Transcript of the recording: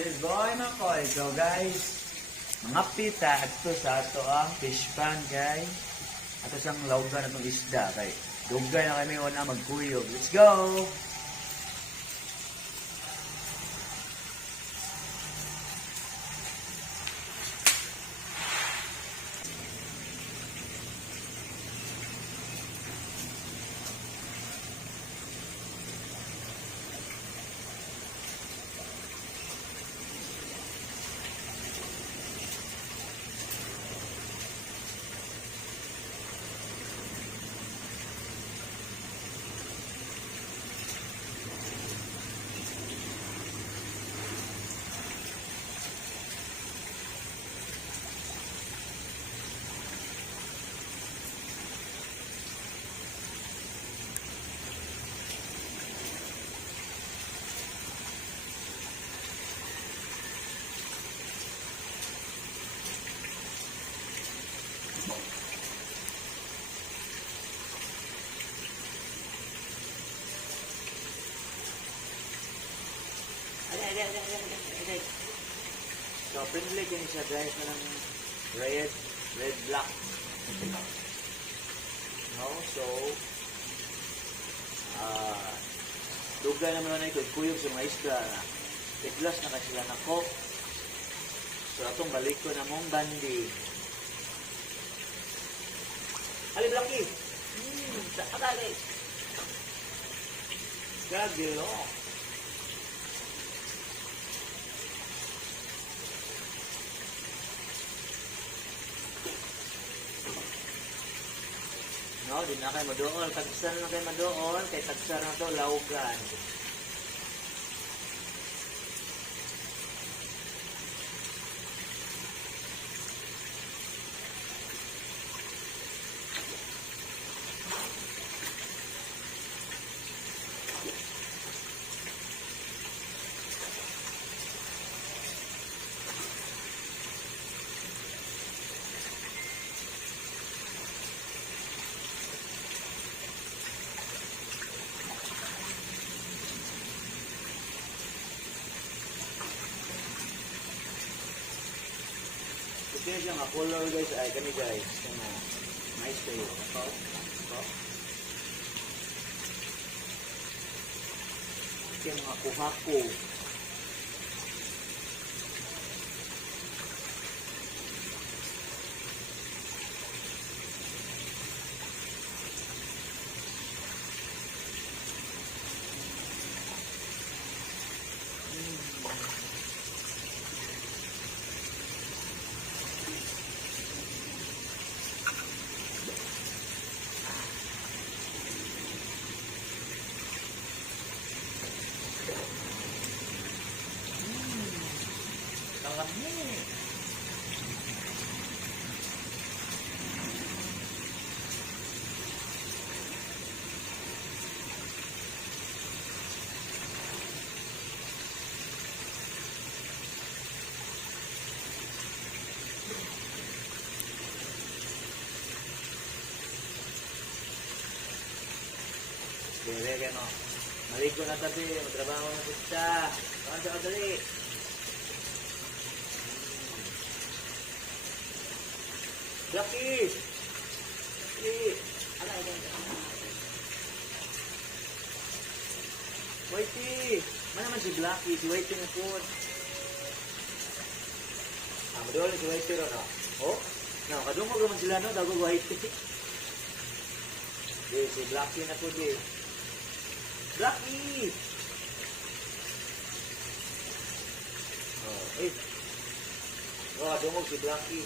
Cheers boy makoy. So guys, mga pita ato sa ato ang fish pan kay ato sang lawgan atong isda kay dugay na kami una magkuyog. Let's go. So, friendly din siya guys ng red, black. No? So, dugay naman na ito, kuyog sa mga isda. Iglas na kasi sila nako. So, atong balik ko na mong bandi. Ali, Blackie! Sakadali! Gagilo! No, di na kayo madoon. Tagsar na kayo madoon. Kay tagsar na to, laugan. Ito siya nga color guys, ay kani guys, kano nice kayo, ito, ito yung mga kuhako. Dili kayo no. Maligo na tabi, magtrabaho na kita. Kawan sa kadali. Blackie! Ala, Whitey! Mana naman si Blackie? Si Whitey na po. Madoon si Whitey ro no? Oh? No, kadungog naman sila no? Dago Whitey. Si Blackie na po di. Blackie! Oh, eh. Oh, dumog si Blackie.